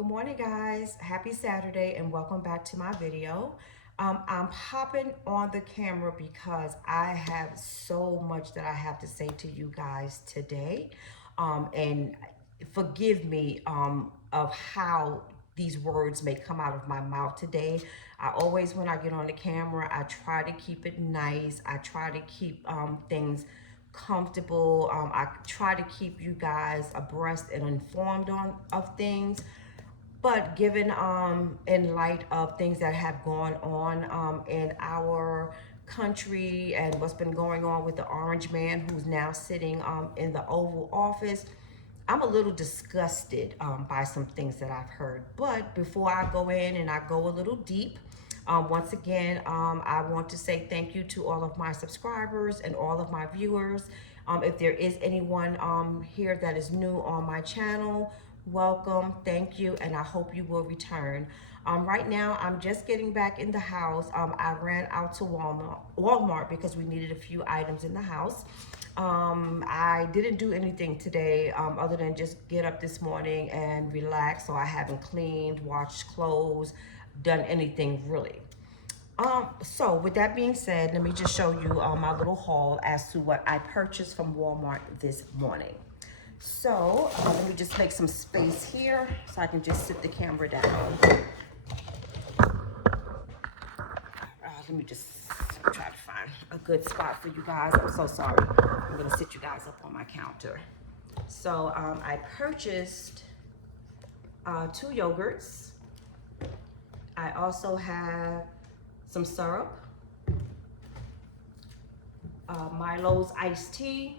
Good morning, guys. Happy Saturday and welcome back to my video. I'm popping on the camera because I have so much that I have to say to you guys today. And forgive me of how these words may come out of my mouth today. I always, when I get on the camera, I try to keep it nice. I try to keep things comfortable. I try to keep you guys abreast and informed of things. But given in light of things that have gone on in our country and what's been going on with the orange man who's now sitting in the Oval Office, I'm a little disgusted by some things that I've heard. But before I go in and I go a little deep, once again, I want to say thank you to all of my subscribers and all of my viewers. If there is anyone here that is new on my channel, welcome, thank you, and I hope you will return. Right now, I'm just getting back in the house. I ran out to Walmart because we needed a few items in the house. I didn't do anything today other than just get up this morning and relax. So I haven't cleaned, washed clothes, done anything really. So with that being said, let me just show you my little haul as to what I purchased from Walmart this morning. So let me just make some space here so I can just sit the camera down. Let me just try to find a good spot for you guys. I'm so sorry. I'm gonna sit you guys up on my counter. So I purchased 2 yogurts. I also have some syrup, Milo's iced tea,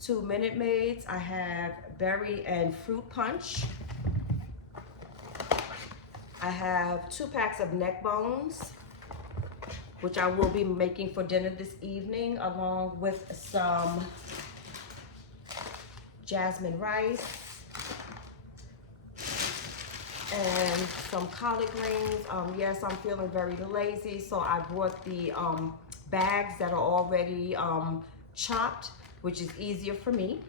2 Minute Maids. I have berry and fruit punch. I have 2 packs of neck bones, which I will be making for dinner this evening, along with some jasmine rice and some collard greens. Yes, I'm feeling very lazy, so I brought the bags that are already chopped, which is easier for me.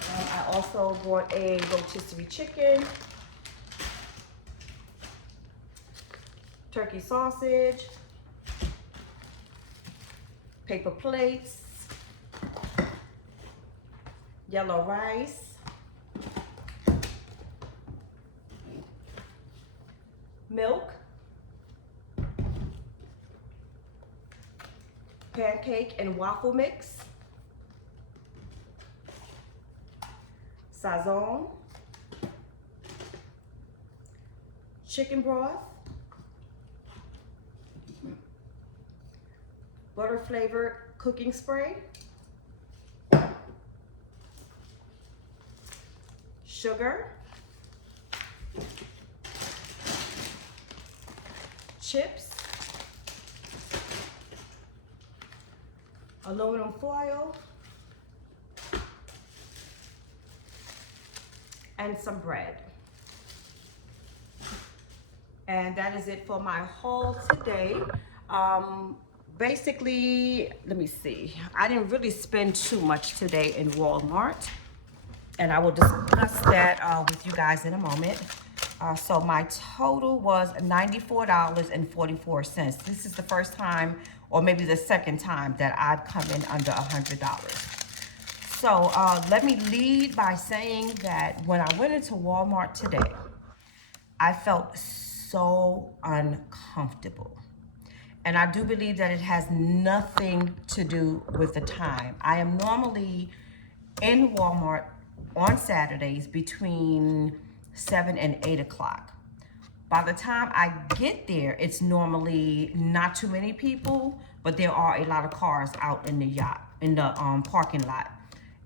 I also bought a rotisserie chicken, turkey sausage, paper plates, yellow rice, milk, pancake and waffle mix, sazon, chicken broth, butter flavored cooking spray, sugar, chips, aluminum foil, and some bread. And that is it for my haul today. Basically, let me see. I didn't really spend too much today in Walmart, and I will discuss that with you guys in a moment. So my total was $94.44. This is the first time, or maybe the second time, that I've come in under $100. So let me lead by saying that when I went into Walmart today, I felt so uncomfortable. And I do believe that it has nothing to do with the time. I am normally in Walmart on Saturdays between 7 and 8 o'clock. By the time I get there, it's normally not too many people, but there are a lot of cars out in the parking lot.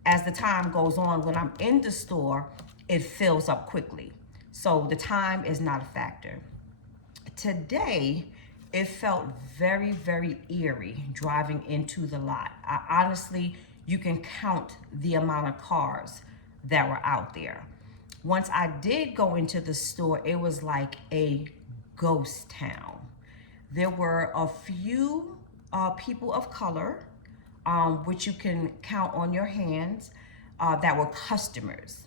As the time goes on, when I'm in the store, it fills up quickly. So the time is not a factor. Today, it felt very, very eerie driving into the lot. Honestly, you can count the amount of cars that were out there. Once I did go into the store, it was like a ghost town. There were a few people of color, which you can count on your hands. that were customers.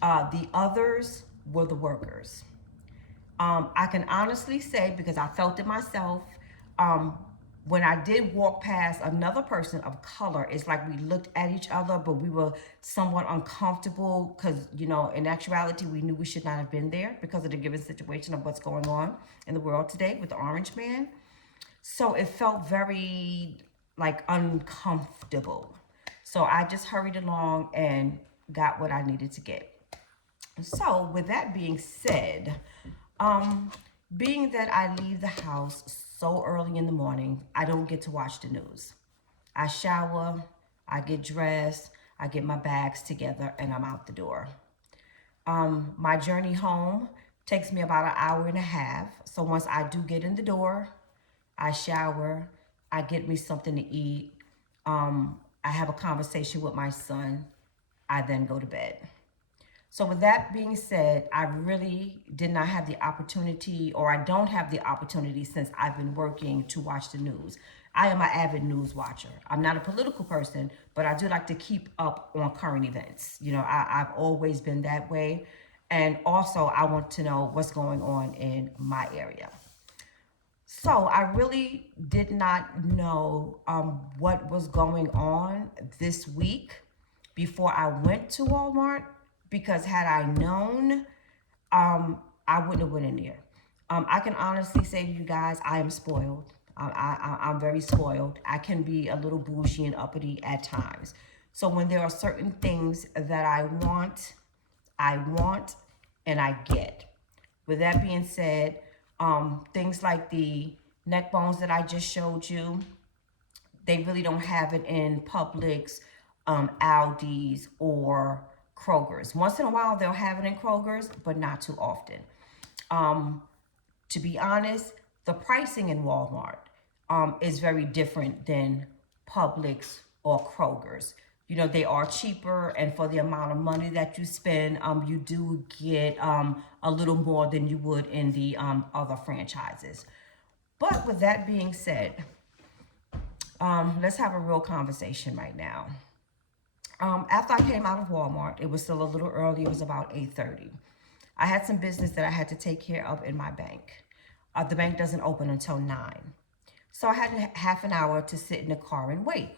The others were the workers. I can honestly say, because I felt it myself, um, when I did walk past another person of color, it's like we looked at each other, but we were somewhat uncomfortable because, in actuality, we knew we should not have been there because of the given situation of what's going on in the world today with the orange man. So it felt very like uncomfortable. So I just hurried along and got what I needed to get. So with that being said, um, being that I leave the house so early in the morning, I don't get to watch the news. I shower, I get dressed, I get my bags together, and I'm out the door. My journey home takes me about an hour and a half. So once I do get in the door, I shower, I get me something to eat, I have a conversation with my son, I then go to bed. So with that being said, I really did not have the opportunity, or I don't have the opportunity since I've been working, to watch the news. I am an avid news watcher. I'm not a political person, but I do like to keep up on current events. I've always been that way. And also, I want to know what's going on in my area. So I really did not know what was going on this week before I went to Walmart, because had I known, I wouldn't have went in there. I can honestly say to you guys, I am spoiled. I'm very spoiled. I can be a little bougie and uppity at times. So when there are certain things that I want and I get. With that being said, things like the neck bones that I just showed you, they really don't have it in Publix, Aldi's, or Kroger's. Once in a while, they'll have it in Kroger's, but not too often. To be honest, the pricing in Walmart is very different than Publix or Kroger's. They are cheaper, and for the amount of money that you spend, you do get a little more than you would in the other franchises. But with that being said, let's have a real conversation right now. After I came out of Walmart, it was still a little early. It was about 8:30. I had some business that I had to take care of in my bank. The bank doesn't open until 9. So I had half an hour to sit in the car and wait.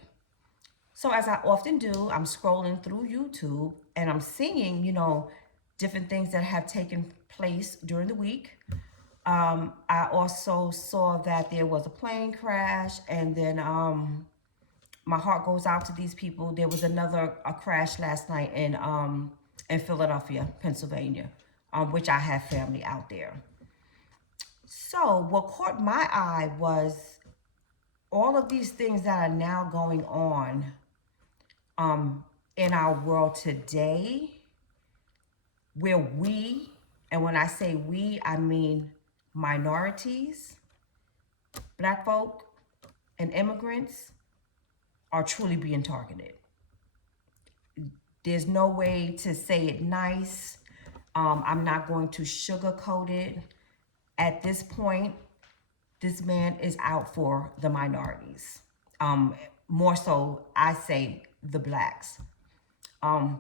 So as I often do, I'm scrolling through YouTube and I'm seeing, different things that have taken place during the week. I also saw that there was a plane crash, and then my heart goes out to these people. There was a crash last night in Philadelphia, Pennsylvania, which I have family out there. So what caught my eye was all of these things that are now going on in our world today, where we, and when I say we, I mean minorities, Black folk, and immigrants, are truly being targeted. There's no way to say it nice. I'm not going to sugarcoat it. At this point, this man is out for the minorities. More so, I say the blacks.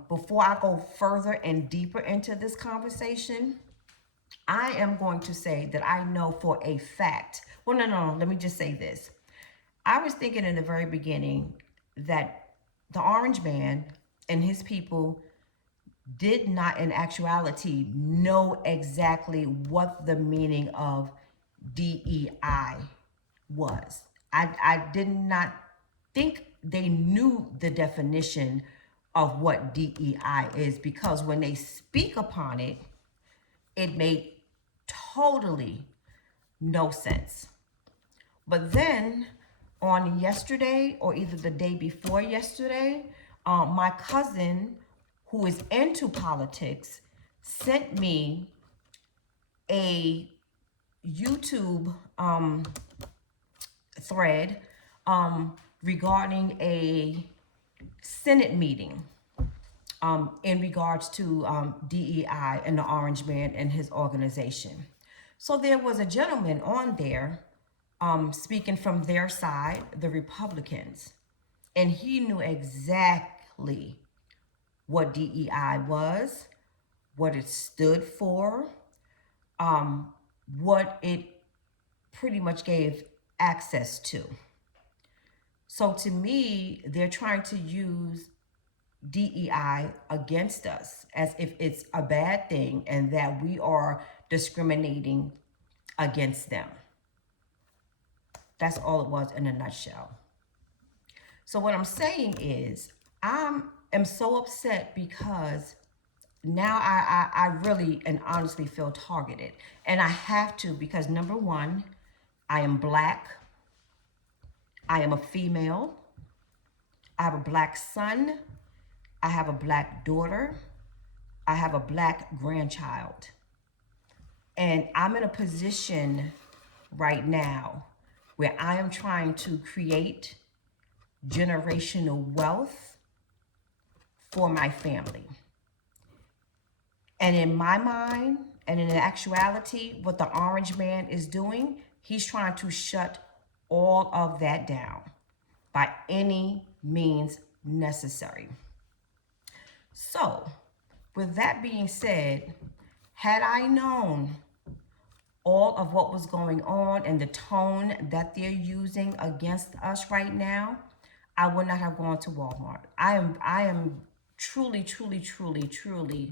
Before I go further and deeper into this conversation, I am going to say that I know for a fact. Well, no, let me just say this. I was thinking in the very beginning that the orange man and his people did not in actuality know exactly what the meaning of DEI was. I did not think they knew the definition of what DEI is, because when they speak upon it, it made totally no sense. But then on yesterday, or either the day before yesterday, my cousin, who is into politics, sent me a YouTube thread regarding a Senate meeting in regards to DEI and the Orange Man and his organization. So there was a gentleman on there speaking from their side, the Republicans, and he knew exactly what DEI was, what it stood for, what it pretty much gave access to. So to me, they're trying to use DEI against us as if it's a bad thing and that we are discriminating against them. That's all it was in a nutshell. So what I'm saying is I am so upset because now I really and honestly feel targeted. And I have to because number one, I am Black. I am a female. I have a Black son. I have a Black daughter. I have a Black grandchild. And I'm in a position right now where I am trying to create generational wealth for my family. And in my mind, and in actuality, what the orange man is doing, he's trying to shut all of that down by any means necessary. So, with that being said, had I known all of what was going on and the tone that they're using against us right now, I would not have gone to Walmart. I am truly,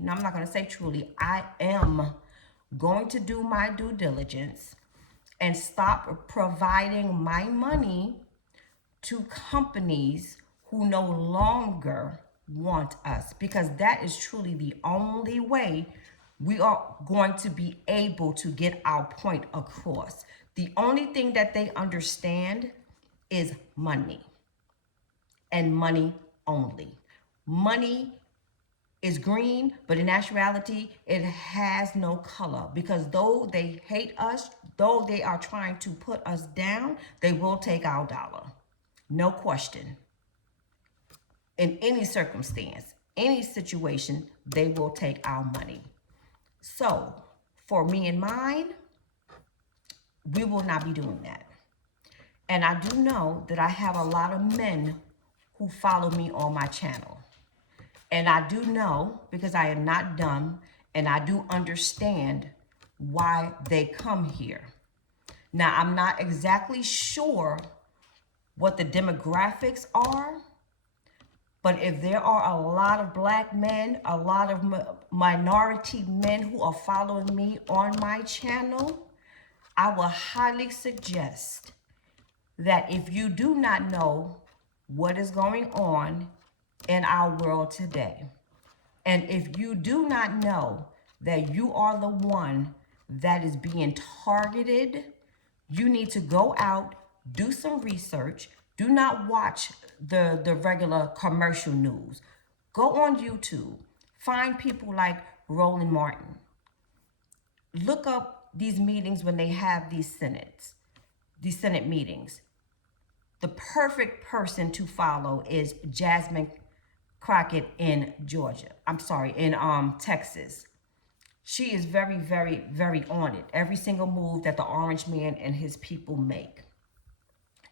no, I'm not going to say truly, I am going to do my due diligence and stop providing my money to companies who no longer want us, because that is truly the only way we are going to be able to get our point across. The only thing that they understand is money and money only. Money is green, but in actuality, it has no color, because though they hate us, though they are trying to put us down, they will take our dollar. No question. In any circumstance, any situation, they will take our money. So, for me and mine, we will not be doing that. And I do know that I have a lot of men who follow me on my channel. And I do know, because I am not dumb, and I do understand why they come here. Now, I'm not exactly sure what the demographics are, but if there are a lot of Black men, a lot of minority men who are following me on my channel, I will highly suggest that if you do not know what is going on in our world today, and if you do not know that you are the one that is being targeted, you need to go out, do some research. Do not watch the regular commercial news. Go on YouTube. Find people like Roland Martin. Look up these meetings when they have these Senate meetings. The perfect person to follow is Jasmine Crockett in Texas. She is very, very on it. Every single move that the orange man and his people make.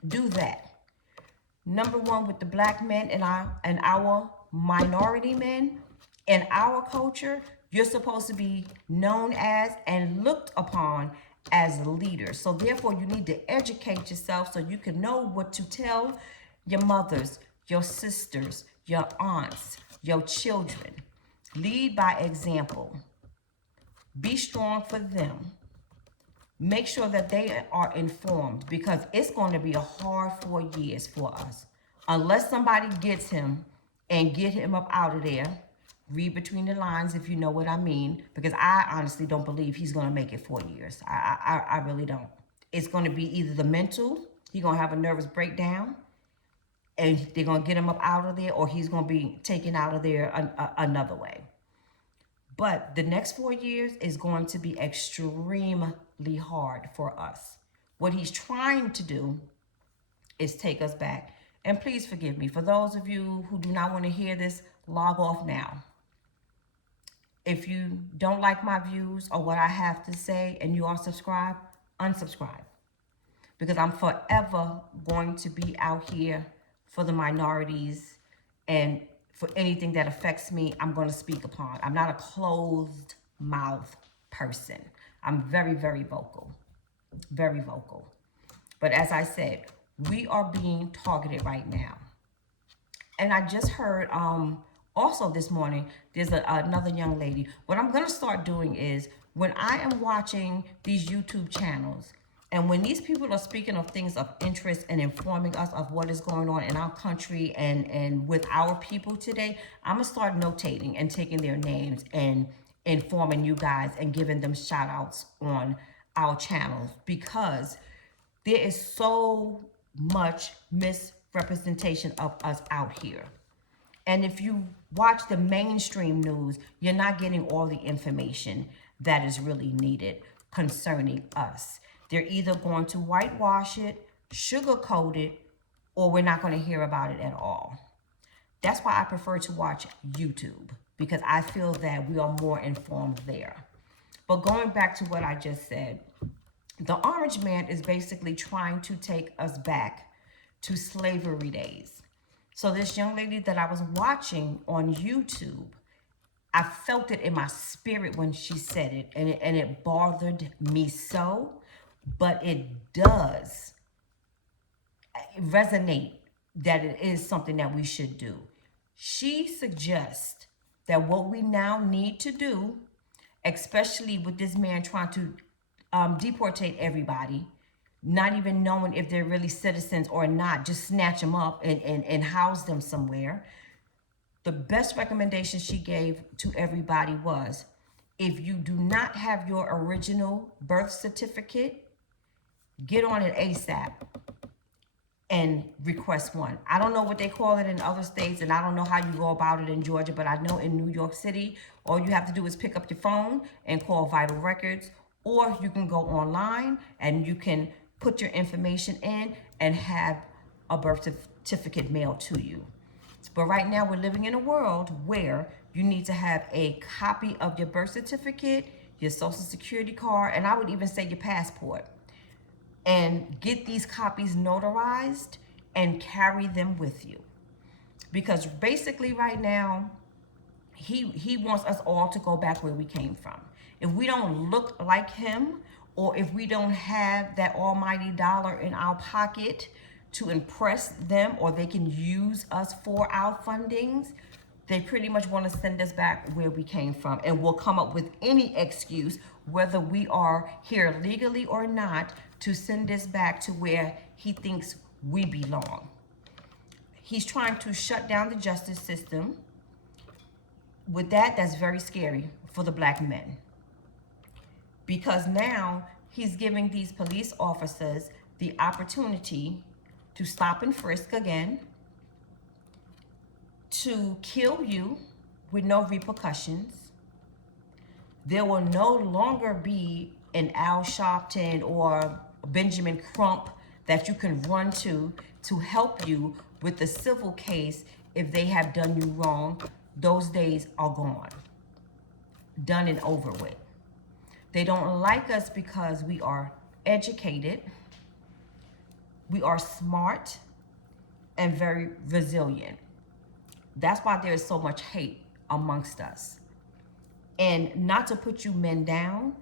Do that. Number one, with the Black men and our minority men in our culture, you're supposed to be known as and looked upon as leaders. So therefore, you need to educate yourself so you can know what to tell your mothers, your sisters, your aunts, your children. Lead by example. Be strong for them. Make sure that they are informed, because it's going to be a hard 4 years for us. Unless somebody gets him and get him up out of there. Read between the lines if you know what I mean, because I honestly don't believe he's going to make it 4 years. I really don't. It's going to be either the mental, he's going to have a nervous breakdown, and they're going to get him up out of there, or he's going to be taken out of there another way. But the next 4 years is going to be extremely hard for us. What he's trying to do is take us back. And please forgive me. For those of you who do not want to hear this, log off now. If you don't like my views or what I have to say and you are subscribed, unsubscribe. Because I'm forever going to be out here for the minorities and for anything that affects me, I'm going to speak upon. I'm not a closed mouth person. I'm very, very vocal. Very vocal. But as I said, we are being targeted right now. And I just heard also this morning, there's another young lady. What I'm going to start doing is when I am watching these YouTube channels, and when these people are speaking of things of interest and informing us of what is going on in our country and with our people today, I'm going to start notating and taking their names and informing you guys and giving them shout outs on our channels, because there is so much misrepresentation of us out here. And if you watch the mainstream news, you're not getting all the information that is really needed concerning us. They're either going to whitewash it, sugarcoat it, or we're not going to hear about it at all. That's why I prefer to watch YouTube, because I feel that we are more informed there. But going back to what I just said, the Orange Man is basically trying to take us back to slavery days. So this young lady that I was watching on YouTube, I felt it in my spirit when she said it, and it bothered me so, but it does resonate that it is something that we should do. She suggests that what we now need to do, especially with this man trying to deportate everybody, not even knowing if they're really citizens or not, just snatch them up and house them somewhere. The best recommendation she gave to everybody was, if you do not have your original birth certificate, get on it ASAP and request one. I don't know what they call it in other states, and I don't know how you go about it in Georgia, but I know in New York City, all you have to do is pick up your phone and call Vital Records, or you can go online and you can put your information in and have a birth certificate mailed to you. But right now we're living in a world where you need to have a copy of your birth certificate, your social security card, and I would even say your passport, and get these copies notarized and carry them with you. Because basically right now, he wants us all to go back where we came from. If we don't look like him, or if we don't have that almighty dollar in our pocket to impress them, or they can use us for our fundings, they pretty much want to send us back where we came from, and will come up with any excuse, whether we are here legally or not, to send us back to where he thinks we belong. He's trying to shut down the justice system. With that, that's very scary for the black men, because now he's giving these police officers the opportunity to stop and frisk again, to kill you with no repercussions. There will no longer be an Al Sharpton or Benjamin Crump that you can run to help you with the civil case if they have done you wrong. Those days are gone, done and over with. They don't like us because we are educated, we are smart, and very resilient. That's why there is so much hate amongst us. And not to put you men down,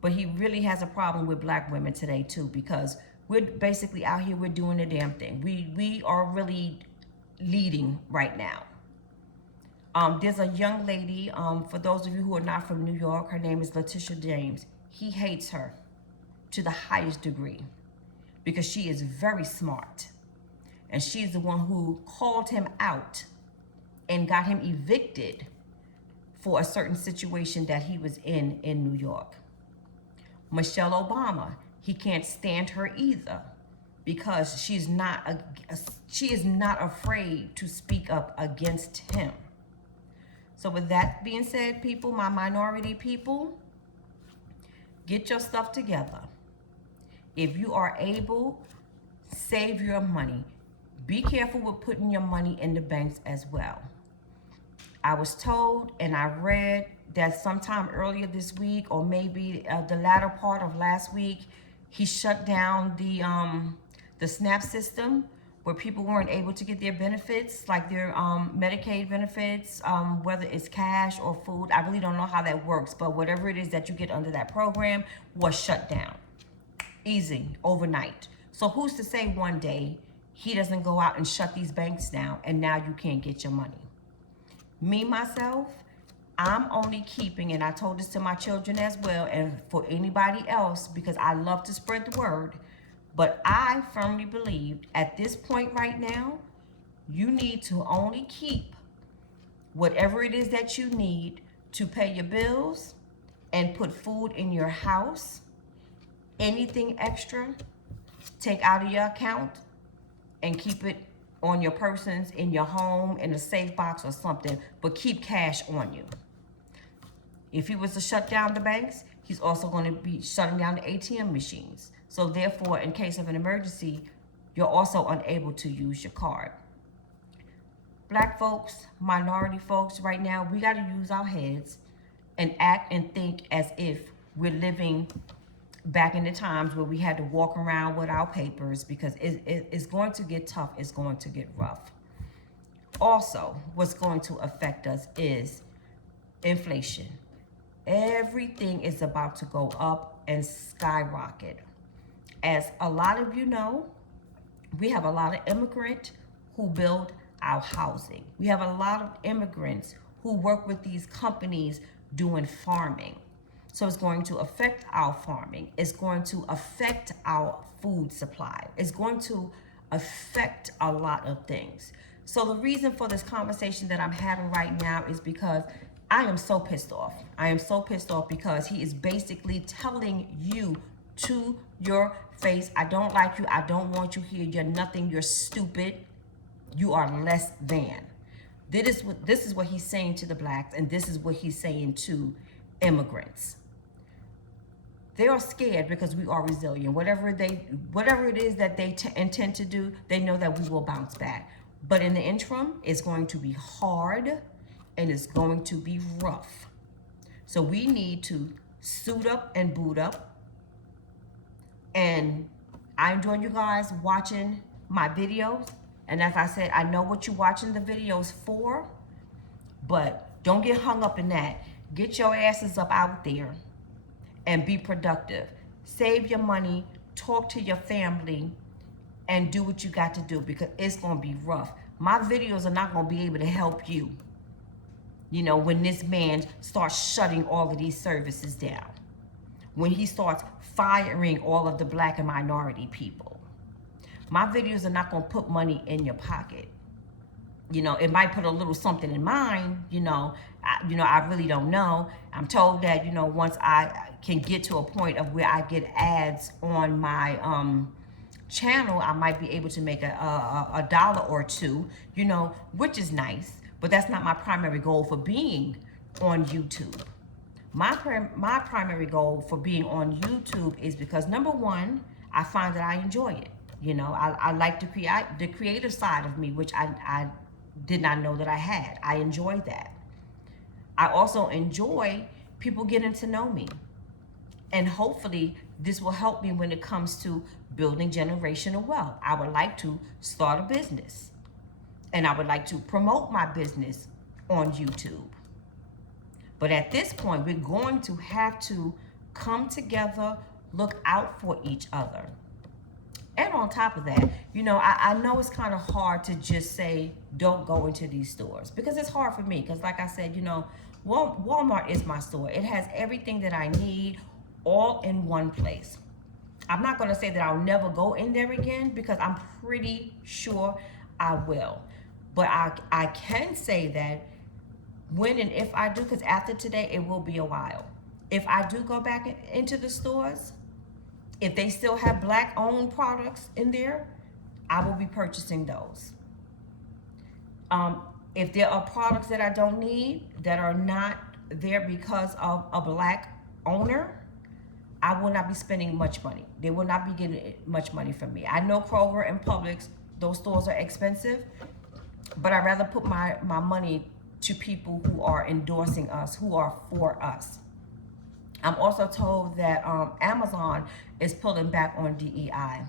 but he really has a problem with black women today too, because we're basically out here, we're doing the damn thing. We are really leading right now. There's a young lady, for those of you who are not from New York, her name is Letitia James. He hates her to the highest degree because she is very smart. And she's the one who called him out and got him evicted for a certain situation that he was in New York. Michelle Obama, he can't stand her either because she is not afraid to speak up against him. So with that being said, people, my minority people, get your stuff together. If you are able, save your money. Be careful with putting your money in the banks as well. I was told and I read that sometime earlier this week, or maybe the latter part of last week, he shut down the SNAP system, where people weren't able to get their benefits, like their Medicaid benefits, whether it's cash or food. I really don't know how that works, but whatever it is that you get under that program was shut down. Easy, overnight. So who's to say one day he doesn't go out and shut these banks down and now you can't get your money? Me, myself, I'm only keeping, and I told this to my children as well, and for anybody else, because I love to spread the word, but I firmly believe at this point right now, you need to only keep whatever it is that you need to pay your bills and put food in your house. Anything extra, take out of your account and keep it on your persons, in your home, in a safe box or something, but keep cash on you. If he was to shut down the banks, he's also going to be shutting down the ATM machines. So therefore, in case of an emergency, you're also unable to use your card. Black folks, minority folks, right now, we got to use our heads and act and think as if we're living back in the times where we had to walk around with our papers, because it's going to get tough. It's going to get rough. Also, what's going to affect us is inflation. Everything is about to go up and skyrocket. As a lot of you know, we have a lot of immigrants who build our housing. We have a lot of immigrants who work with these companies doing farming. So it's going to affect our farming. It's going to affect our food supply. It's going to affect a lot of things. So the reason for this conversation that I'm having right now is because I am so pissed off. I am so pissed off because he is basically telling you to your face, I don't like you, I don't want you here, you're nothing, you're stupid, you are less than. This is what he's saying to the blacks, and this is what he's saying to immigrants. They are scared because we are resilient. Whatever it is that they intend to do, they know that we will bounce back. But in the interim, it's going to be hard and it's going to be rough. So we need to suit up and boot up. And I enjoy you guys watching my videos. And as I said, I know what you're watching the videos for, but don't get hung up in that. Get your asses up out there and be productive. Save your money, talk to your family, and do what you got to do, because it's gonna be rough. My videos are not gonna be able to help you, you know, when this man starts shutting all of these services down, when he starts firing all of the black and minority people. My videos are not gonna put money in your pocket. You know, it might put a little something in mine, I really don't know. I'm told that, once I can get to a point of where I get ads on my channel, I might be able to make a dollar or two, which is nice, but that's not my primary goal for being on YouTube. My primary goal for being on YouTube is because, number one, I find that I enjoy it. I like the creative side of me, which I did not know that I had. I enjoy that. I also enjoy people getting to know me. And hopefully this will help me when it comes to building generational wealth. I would like to start a business, and I would like to promote my business on YouTube. But at this point, we're going to have to come together, look out for each other. And on top of that, I know it's kind of hard to just say, don't go into these stores, because it's hard for me. Because like I said, Walmart is my store. It has everything that I need all in one place. I'm not going to say that I'll never go in there again, because I'm pretty sure I will. But I can say that when and if I do, because after today, it will be a while. If I do go back into the stores, if they still have black-owned products in there, I will be purchasing those. If there are products that I don't need, that are not there because of a black owner, I will not be spending much money. They will not be getting much money from me. I know Kroger and Publix, those stores are expensive, but I'd rather put my money to people who are endorsing us, who are for us. I'm also told that Amazon is pulling back on DEI.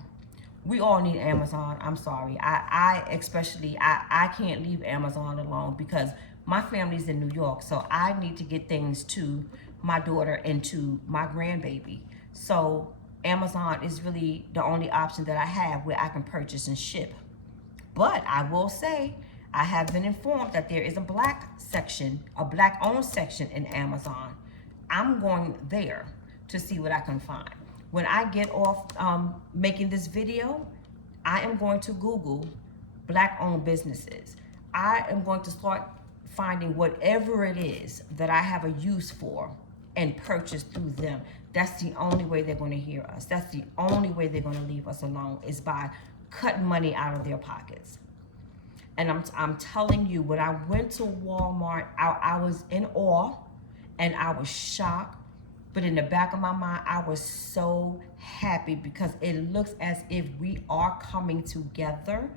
We all need Amazon. I'm sorry. I can't leave Amazon alone because my family's in New York. So I need to get things to my daughter and to my grandbaby. So Amazon is really the only option that I have where I can purchase and ship. But I will say, I have been informed that there is a black section, a black owned section in Amazon. I'm going there to see what I can find. When I get off making this video, I am going to Google black owned businesses. I am going to start finding whatever it is that I have a use for and purchase through them. That's the only way they're going to hear us. That's the only way they're going to leave us alone, is by cutting money out of their pockets. And I'm telling you, when I went to Walmart, I was in awe and I was shocked. But in the back of my mind, I was so happy because it looks as if we are coming together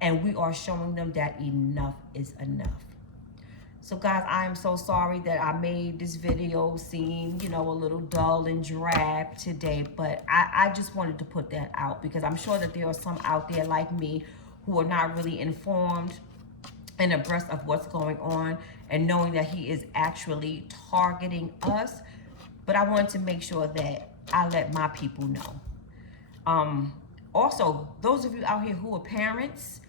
and we are showing them that enough is enough. So guys, I am so sorry that I made this video seem, you know, a little dull and drab today, but I just wanted to put that out because I'm sure that there are some out there like me who are not really informed and abreast of what's going on and knowing that he is actually targeting us. But I wanted to make sure that I let my people know. Also, those of you out here who are parents,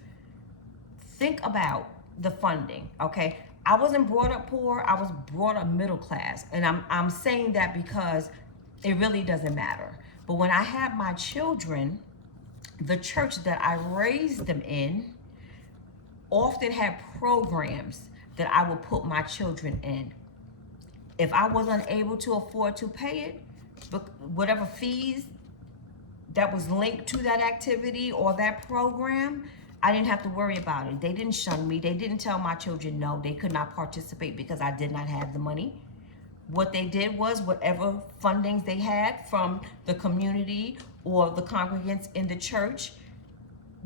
think about the funding, okay? I wasn't brought up poor, I was brought up middle class. And I'm saying that because it really doesn't matter. But when I had my children, the church that I raised them in often had programs that I would put my children in. If I wasn't able to afford to pay it, but whatever fees that was linked to that activity or that program, I didn't have to worry about it. They didn't shun me. They didn't tell my children no, they could not participate because I did not have the money. What they did was whatever fundings they had from the community or the congregants in the church,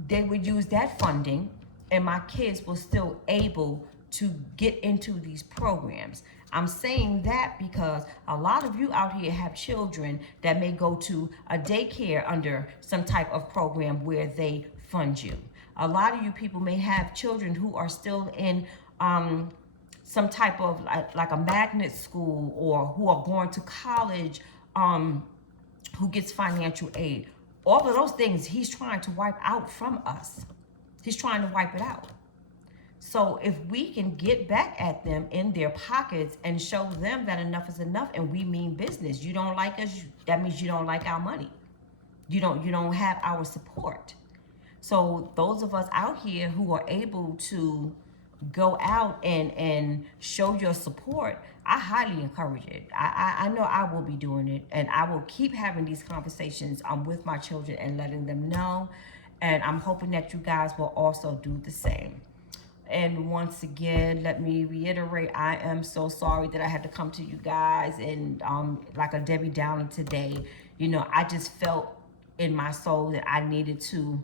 they would use that funding and my kids were still able to get into these programs. I'm saying that because a lot of you out here have children that may go to a daycare under some type of program where they fund you. A lot of you people may have children who are still in some type of like a magnet school, or who are going to college, who gets financial aid. All of those things he's trying to wipe out from us. He's trying to wipe it out. So if we can get back at them in their pockets and show them that enough is enough, and we mean business. You don't like us, that means you don't like our money. You don't have our support. So those of us out here who are able to go out and show your support, I highly encourage it. I know I will be doing it, and I will keep having these conversations with my children and letting them know. And I'm hoping that you guys will also do the same. And once again, let me reiterate, I am so sorry that I had to come to you guys and like a Debbie Downer today. You know, I just felt in my soul that I needed to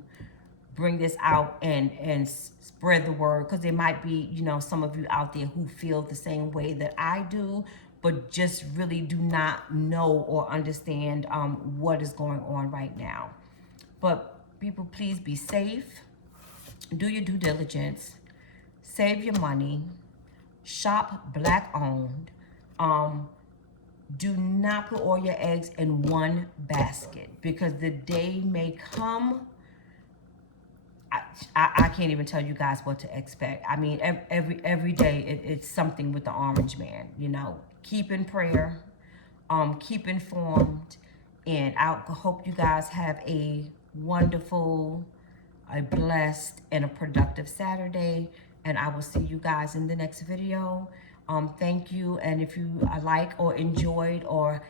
bring this out and spread the word, because there might be, you know, some of you out there who feel the same way that I do, but just really do not know or understand what is going on right now. But people, please be safe. Do your due diligence. Save your money. Shop black owned. Do not put all your eggs in one basket, because the day may come. I can't even tell you guys what to expect. I mean, every day it's something with the Orange Man. You know, keep in prayer, keep informed, and I hope you guys have a wonderful, a blessed, and a productive Saturday. And I will see you guys in the next video. Thank you. And if you like or enjoyed or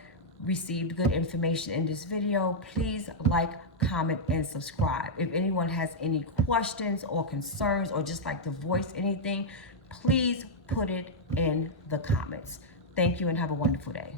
received good information in this video, please like, comment, and subscribe. If anyone has any questions or concerns, or just like to voice anything, please put it in the comments. Thank you and have a wonderful day.